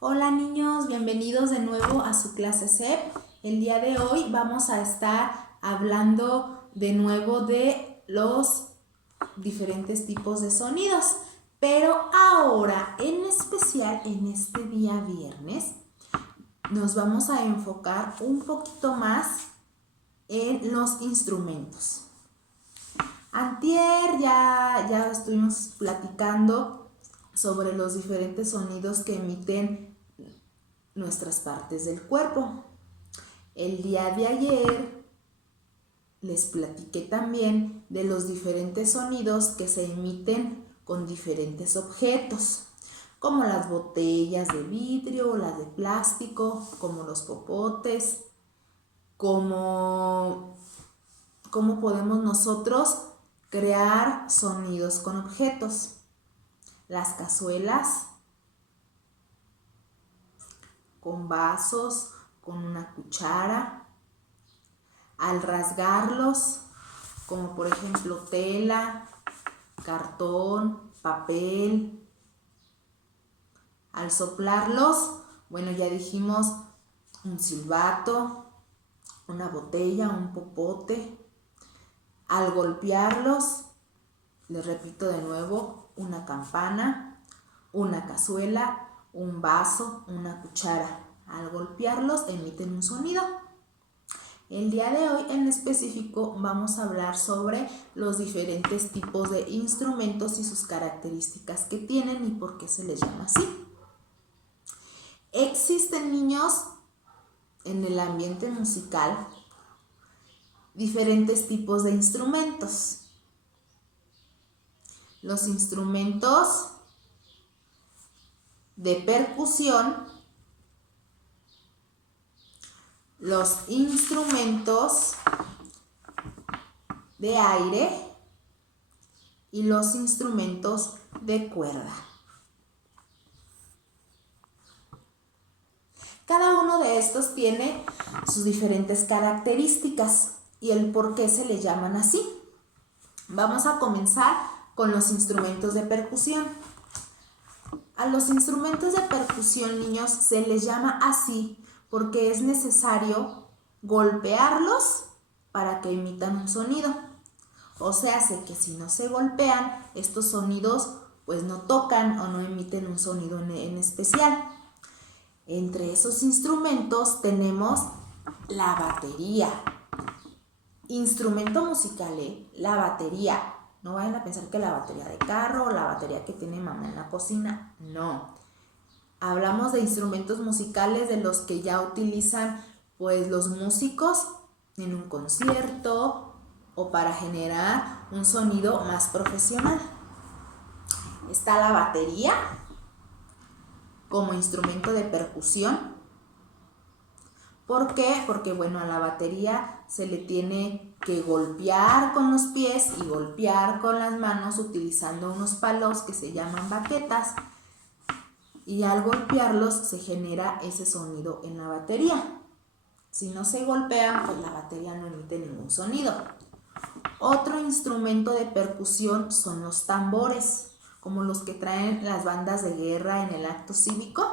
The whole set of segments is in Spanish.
Hola niños, bienvenidos de nuevo a su clase CEP. El día de hoy vamos a estar hablando de nuevo de los diferentes tipos de sonidos, pero ahora en especial en este día viernes nos vamos a enfocar un poquito más en los instrumentos. Antier ya estuvimos platicando sobre los diferentes sonidos que emiten nuestras partes del cuerpo. El día de ayer les platiqué también de los diferentes sonidos que se emiten con diferentes objetos, como las botellas de vidrio, las de plástico, como los popotes, cómo podemos nosotros crear sonidos con objetos. Las cazuelas, con vasos, con una cuchara, al rasgarlos, como por ejemplo tela, cartón, papel. Al soplarlos, bueno, ya dijimos un silbato, una botella, un popote. Al golpearlos, les repito de nuevo, una campana, una cazuela, un vaso, una cuchara. Al golpearlos emiten un sonido. El día de hoy en específico vamos a hablar sobre los diferentes tipos de instrumentos y sus características que tienen y por qué se les llama así. Existen, niños, en el ambiente musical diferentes tipos de instrumentos. Los instrumentos de percusión, los instrumentos de aire y los instrumentos de cuerda. Cada uno de estos tiene sus diferentes características y el por qué se le llaman así. Vamos a comenzar con los instrumentos de percusión. A los instrumentos de percusión, niños, se les llama así porque es necesario golpearlos para que emitan un sonido. O sea, sé que si no se golpean, estos sonidos pues no tocan o no emiten un sonido en especial. Entre esos instrumentos tenemos la batería. Instrumento musical, la batería. No vayan a pensar que la batería de carro o la batería que tiene mamá en la cocina. No. Hablamos de instrumentos musicales de los que ya utilizan pues los músicos en un concierto o para generar un sonido más profesional. Está la batería como instrumento de percusión. ¿Por qué? Porque bueno, a la batería se le tiene que golpear con los pies y golpear con las manos utilizando unos palos que se llaman baquetas. Y al golpearlos se genera ese sonido en la batería. Si no se golpean, pues la batería no emite ningún sonido. Otro instrumento de percusión son los tambores, como los que traen las bandas de guerra en el acto cívico.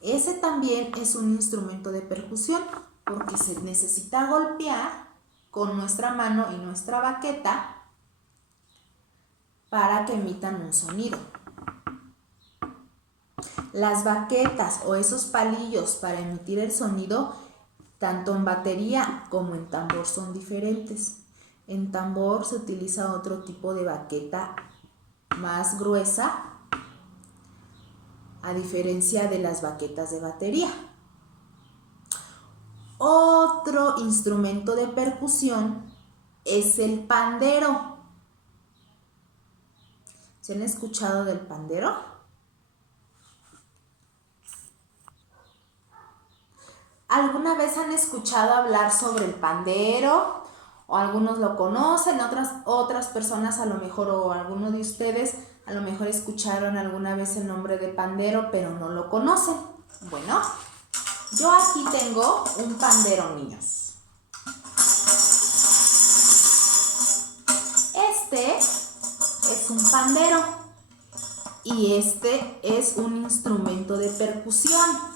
Ese también es un instrumento de percusión porque se necesita golpear con nuestra mano y nuestra baqueta para que emitan un sonido. Las baquetas o esos palillos para emitir el sonido, tanto en batería como en tambor, son diferentes. En tambor se utiliza otro tipo de baqueta más gruesa, a diferencia de las baquetas de batería. Otro instrumento de percusión es el pandero. ¿Se han escuchado del pandero? ¿Alguna vez han escuchado hablar sobre el pandero? O algunos lo conocen, otras personas a lo mejor, o alguno de ustedes a lo mejor escucharon alguna vez el nombre de pandero, pero no lo conocen. Bueno, yo aquí tengo un pandero, niños. Este es un pandero. y este es un instrumento de percusión.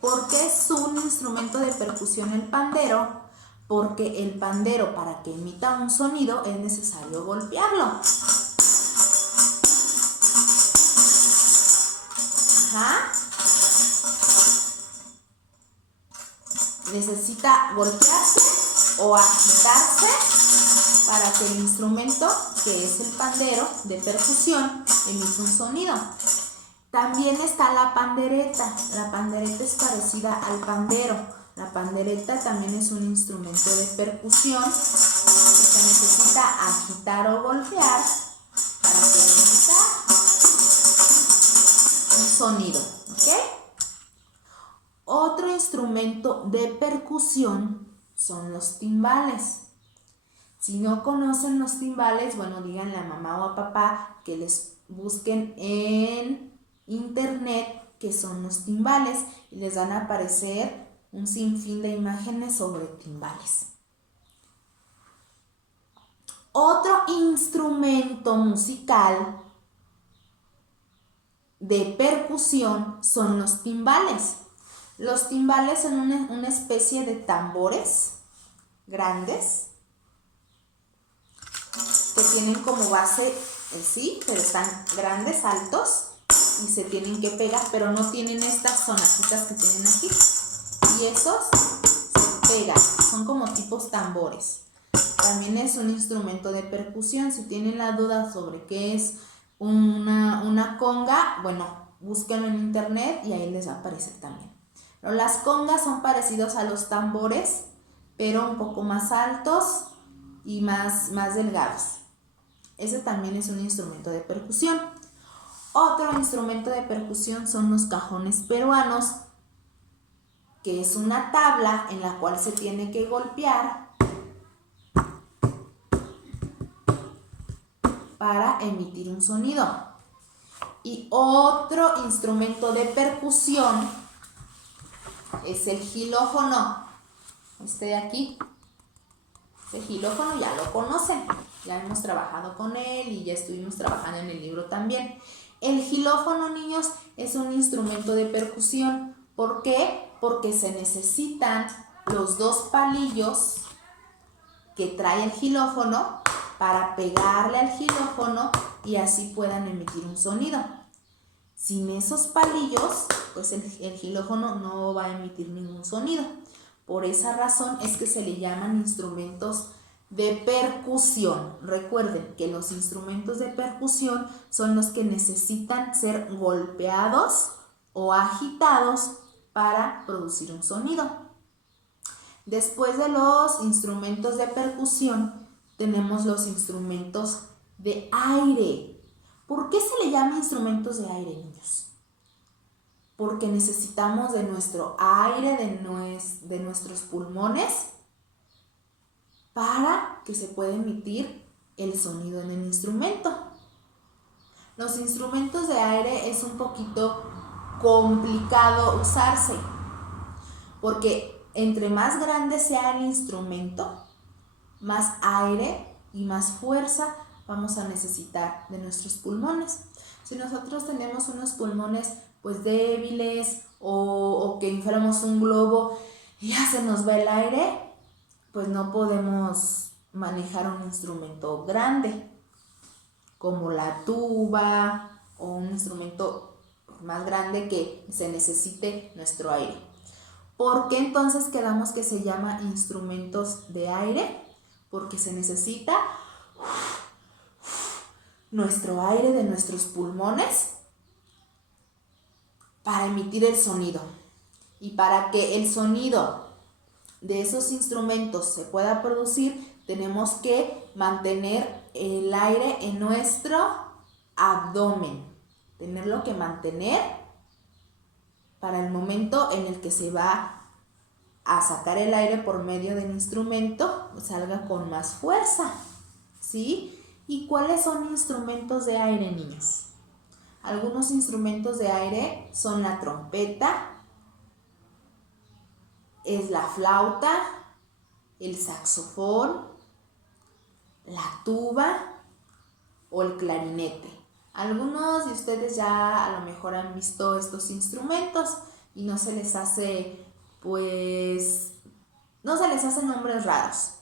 ¿Por qué es un instrumento de percusión el pandero? Porque el pandero, para que emita un sonido, es necesario golpearlo. Ajá. Necesita golpearse o agitarse para que el instrumento, que es el pandero de percusión, emita un sonido. También está la pandereta. La pandereta es parecida al pandero. La pandereta también es un instrumento de percusión que se necesita agitar o golpear para que emita un sonido. ¿Ok? Otro instrumento de percusión son los timbales. Si no conocen los timbales, bueno, díganle a mamá o a papá que les busquen en internet qué son los timbales y les van a aparecer un sinfín de imágenes sobre timbales. Otro instrumento musical de percusión son los timbales. Los timbales son una especie de tambores grandes que tienen como base, sí, pero están grandes, altos, y se tienen que pegar, pero no tienen estas zonacitas que tienen aquí. Y esos se pegan, son como tipos tambores. También es un instrumento de percusión. Si tienen la duda sobre qué es una conga, bueno, búsquenlo en internet y ahí les va a aparecer también. Pero las congas son parecidos a los tambores, pero un poco más altos y más delgados. Ese también es un instrumento de percusión. Otro instrumento de percusión son los cajones peruanos, que es una tabla en la cual se tiene que golpear para emitir un sonido. Y otro instrumento de percusión es el xilófono. Este de aquí. Este xilófono ya lo conocen. Ya hemos trabajado con él y ya estuvimos trabajando en el libro también. El xilófono, niños, es un instrumento de percusión. ¿Por qué? Porque se necesitan los dos palillos que trae el xilófono para pegarle al xilófono y así puedan emitir un sonido. Sin esos palillos, pues el xilófono no va a emitir ningún sonido. Por esa razón es que se le llaman instrumentos de percusión. Recuerden que los instrumentos de percusión son los que necesitan ser golpeados o agitados para producir un sonido. Después de los instrumentos de percusión, tenemos los instrumentos de aire. ¿Por qué se le llama instrumentos de aire, niños? Porque necesitamos de nuestro aire, de nuestros pulmones, para que se pueda emitir el sonido en el instrumento. Los instrumentos de aire es un poquito complicado usarse, porque entre más grande sea el instrumento, más aire y más fuerza vamos a necesitar de nuestros pulmones. Si nosotros tenemos unos pulmones pues débiles o que inflamos un globo y ya se nos va el aire, pues no podemos manejar un instrumento grande como la tuba o un instrumento más grande que se necesite nuestro aire. ¿Por qué entonces quedamos que se llama instrumentos de aire? Porque se necesita nuestro aire de nuestros pulmones para emitir el sonido. Y para que el sonido de esos instrumentos se pueda producir, tenemos que mantener el aire en nuestro abdomen. Tenerlo que mantener para el momento en el que se va a sacar el aire por medio del instrumento, salga con más fuerza, ¿sí? ¿Y cuáles son instrumentos de aire, niños? Algunos instrumentos de aire son la trompeta, es la flauta, el saxofón, la tuba, o el clarinete. Algunos de ustedes ya a lo mejor han visto estos instrumentos y no se les hace, no se les hacen nombres raros.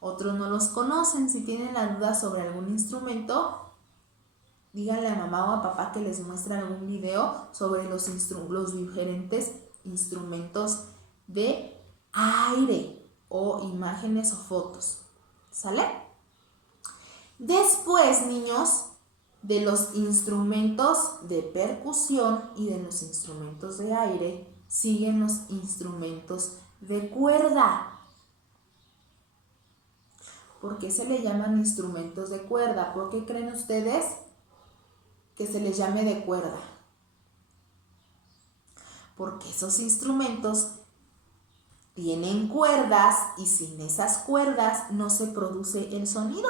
Otros no los conocen. Si tienen la duda sobre algún instrumento, díganle a mamá o a papá que les muestre algún video sobre los diferentes instrumentos de aire o imágenes o fotos. ¿Sale? Después, niños, de los instrumentos de percusión y de los instrumentos de aire, siguen los instrumentos de cuerda. ¿Por qué se le llaman instrumentos de cuerda? ¿Por qué creen ustedes que se les llame de cuerda? Porque esos instrumentos tienen cuerdas y sin esas cuerdas no se produce el sonido.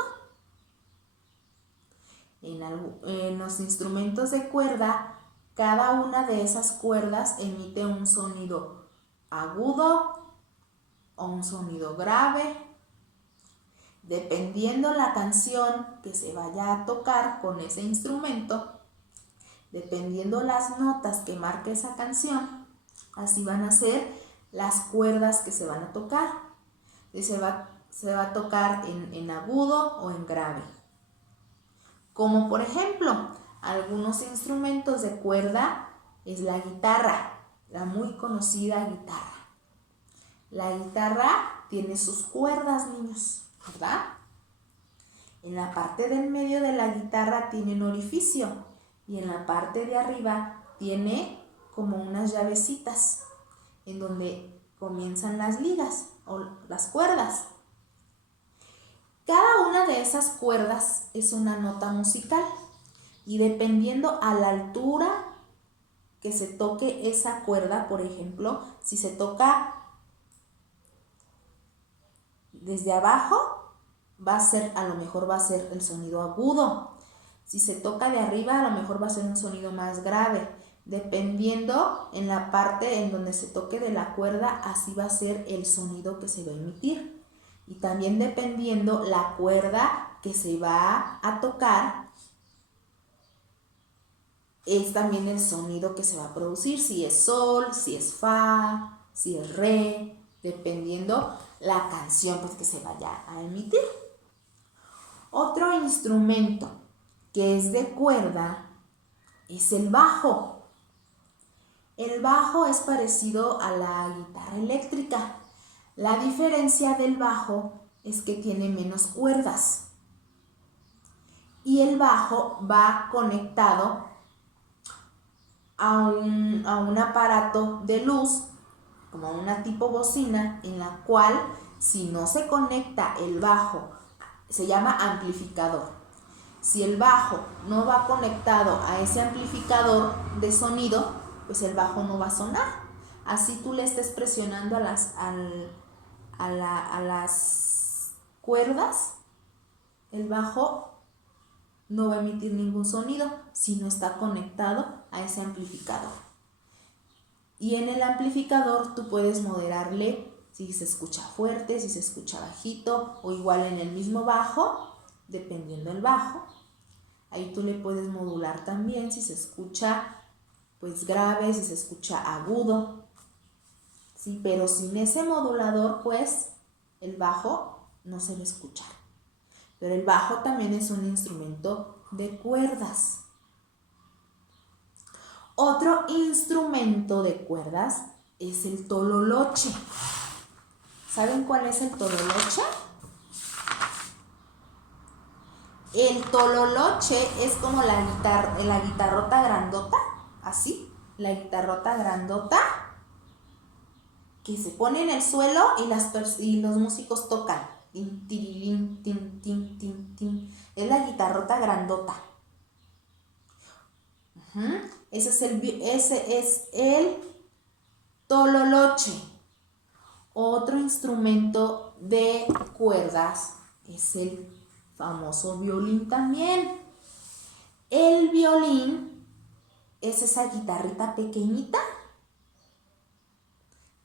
En los instrumentos de cuerda, cada una de esas cuerdas emite un sonido agudo o un sonido grave, dependiendo la canción que se vaya a tocar con ese instrumento, dependiendo las notas que marque esa canción, así van a ser las cuerdas que se van a tocar. Se va a tocar en agudo o en grave. Como por ejemplo, algunos instrumentos de cuerda es la guitarra, la muy conocida guitarra. La guitarra tiene sus cuerdas, niños, ¿verdad? En la parte del medio de la guitarra tiene un orificio y en la parte de arriba tiene como unas llavecitas en donde comienzan las ligas o las cuerdas. Cada una de esas cuerdas es una nota musical y dependiendo a la altura que se toque esa cuerda, por ejemplo, si se toca desde abajo, a lo mejor va a ser el sonido agudo. Si se toca de arriba, a lo mejor va a ser un sonido más grave. Dependiendo en la parte en donde se toque de la cuerda, así va a ser el sonido que se va a emitir. Y también dependiendo la cuerda que se va a tocar, es también el sonido que se va a producir. Si es sol, si es fa, si es re, dependiendo la canción que se vaya a emitir. Otro instrumento que es de cuerda es el bajo. El bajo es parecido a la guitarra eléctrica. La diferencia del bajo es que tiene menos cuerdas. Y el bajo va conectado a un aparato de luz, como una tipo bocina, en la cual si no se conecta el bajo, se llama amplificador. Si el bajo no va conectado a ese amplificador de sonido, pues el bajo no va a sonar. Así tú le estés presionando a las cuerdas, el bajo no va a emitir ningún sonido si no está conectado a ese amplificador. Y en el amplificador tú puedes moderarle si se escucha fuerte, si se escucha bajito, o igual en el mismo bajo, dependiendo del bajo. Ahí tú le puedes modular también si se escucha pues grave, si se escucha agudo. Sí, pero sin ese modulador, pues el bajo no se va a escuchar. Pero el bajo también es un instrumento de cuerdas. Otro instrumento de cuerdas es el tololoche. ¿Saben cuál es el tololoche? El tololoche es como la guitarrota grandota, así, la guitarrota grandota que se pone en el suelo y los músicos tocan. Tin, tin, tin, tin, tin, tin. Es la guitarrota grandota. Ese es el tololoche. Otro instrumento de cuerdas es el famoso violín también. El violín es esa guitarrita pequeñita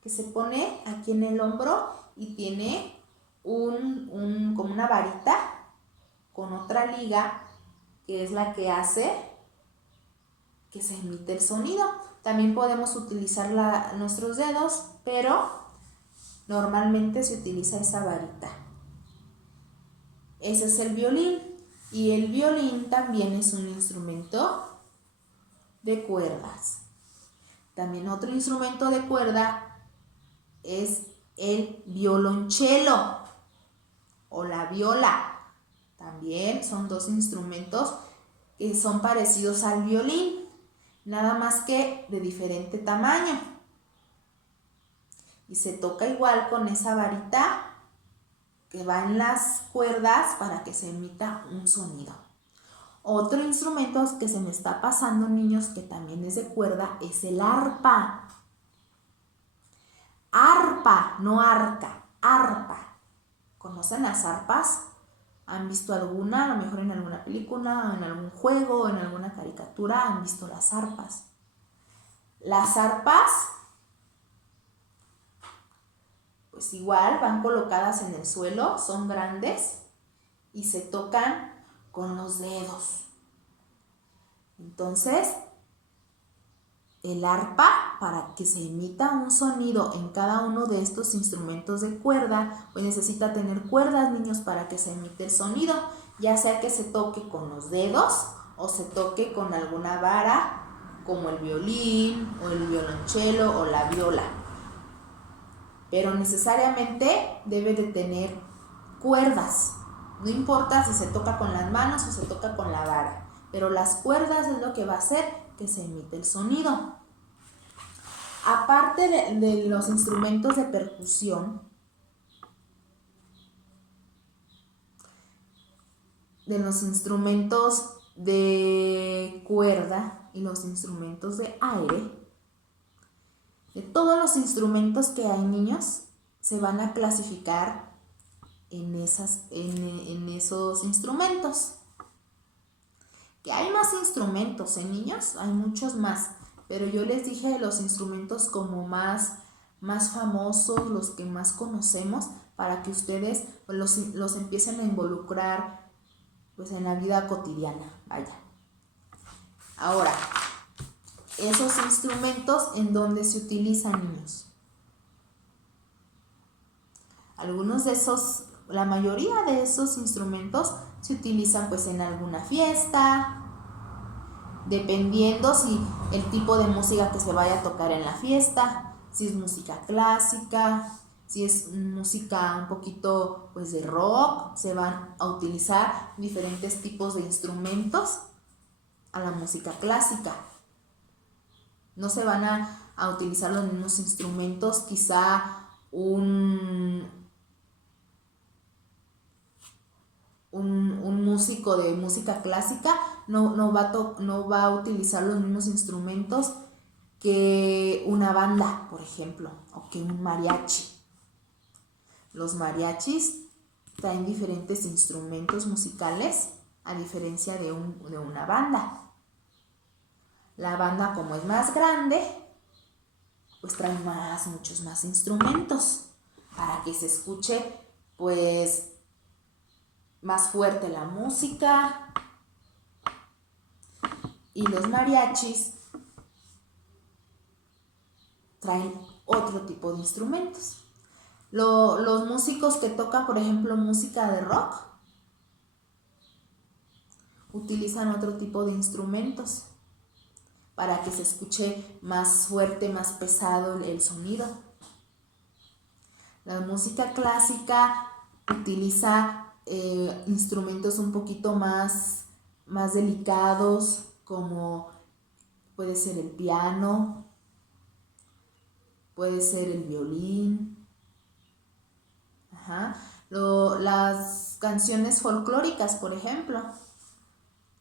que se pone aquí en el hombro y tiene como una varita con otra liga que es la que hace que se emite el sonido. También podemos utilizar nuestros dedos, pero normalmente se utiliza esa varita. Ese es el violín. Y el violín también es un instrumento de cuerdas. También otro instrumento de cuerda es el violonchelo o la viola. También son dos instrumentos que son parecidos al violín, nada más que de diferente tamaño. Y se toca igual con esa varita que va en las cuerdas para que se emita un sonido. Otro instrumento que se me está pasando, niños, que también es de cuerda, es el arpa. Arpa, no arca, arpa. ¿Conocen las arpas? ¿Han visto alguna? A lo mejor en alguna película, en algún juego, en alguna caricatura han visto las arpas. Las arpas, pues igual van colocadas en el suelo, son grandes y se tocan con los dedos. Entonces, el arpa, para que se emita un sonido en cada uno de estos instrumentos de cuerda, pues necesita tener cuerdas, niños, para que se emite el sonido, ya sea que se toque con los dedos o se toque con alguna vara, como el violín o el violonchelo o la viola. Pero necesariamente debe de tener cuerdas. No importa si se toca con las manos o se toca con la vara, pero las cuerdas es lo que va a hacer que se emite el sonido. Aparte de los instrumentos de percusión, de los instrumentos de cuerda y los instrumentos de aire, de todos los instrumentos que hay, niños, se van a clasificar en esos instrumentos. Que hay más instrumentos, niños, hay muchos más, pero yo les dije los instrumentos como más famosos, los que más conocemos, para que ustedes los empiecen a involucrar pues en la vida cotidiana, vaya. Ahora, esos instrumentos, ¿en dónde se utilizan, niños? Algunos de esos, la mayoría de esos instrumentos se utilizan pues en alguna fiesta, dependiendo si el tipo de música que se vaya a tocar en la fiesta, si es música clásica, si es música un poquito pues de rock, se van a utilizar diferentes tipos de instrumentos a la música clásica. No se van a utilizar los mismos instrumentos, quizá un músico de música clásica no va a utilizar los mismos instrumentos que una banda, por ejemplo, o que un mariachi. Los mariachis traen diferentes instrumentos musicales a diferencia de una banda. La banda, como es más grande, pues trae muchos más instrumentos para que se escuche pues más fuerte la música. Y los mariachis traen otro tipo de instrumentos. Los músicos que tocan, por ejemplo, música de rock, utilizan otro tipo de instrumentos para que se escuche más fuerte, más pesado el sonido. La música clásica utiliza instrumentos un poquito más delicados, como puede ser el piano, puede ser el violín. Las canciones folclóricas, por ejemplo,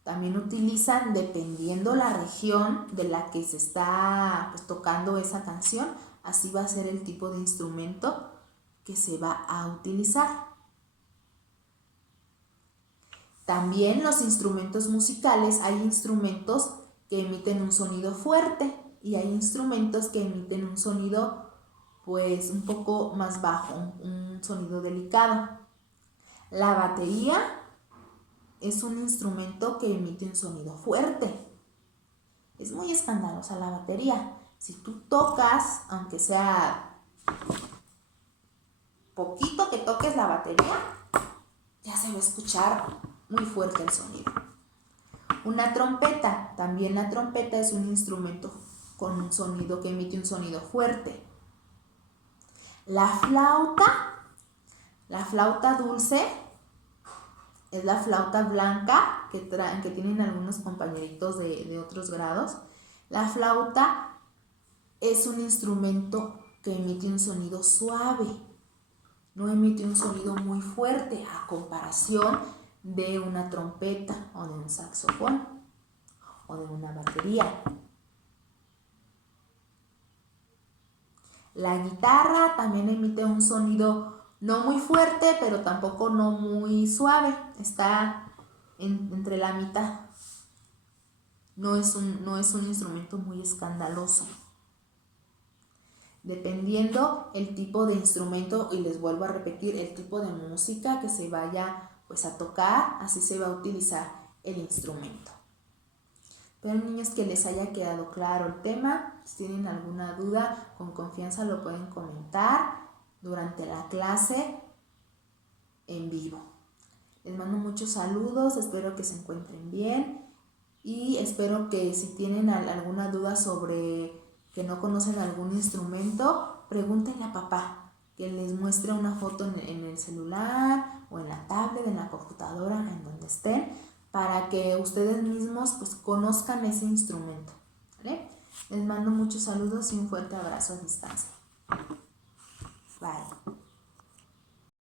también utilizan, dependiendo la región de la que se está pues, tocando esa canción, así va a ser el tipo de instrumento que se va a utilizar. También los instrumentos musicales, hay instrumentos que emiten un sonido fuerte y hay instrumentos que emiten un sonido pues un poco más bajo, un sonido delicado. La batería es un instrumento que emite un sonido fuerte. Es muy escandalosa la batería. Si tú tocas, aunque sea poquito que toques la batería, ya se va a escuchar muy fuerte el sonido. Una trompeta, también la trompeta es un instrumento con un sonido que emite un sonido fuerte. La flauta dulce, es la flauta blanca que tienen algunos compañeritos de otros grados. La flauta es un instrumento que emite un sonido suave, no emite un sonido muy fuerte a comparación de una trompeta o de un saxofón o de una batería. La guitarra también emite un sonido no muy fuerte, pero tampoco no muy suave. Está entre la mitad. No es un instrumento muy escandaloso. Dependiendo el tipo de instrumento, y les vuelvo a repetir, el tipo de música que se vaya pues a tocar, así se va a utilizar el instrumento. Pero niños, que les haya quedado claro el tema. Si tienen alguna duda, con confianza lo pueden comentar durante la clase en vivo. Les mando muchos saludos, espero que se encuentren bien y espero que si tienen alguna duda sobre que no conocen algún instrumento, pregúntenle a papá que les muestre una foto en el celular o en la tablet, en la computadora, en donde estén, para que ustedes mismos pues conozcan ese instrumento, ¿vale? Les mando muchos saludos y un fuerte abrazo a distancia. Bye.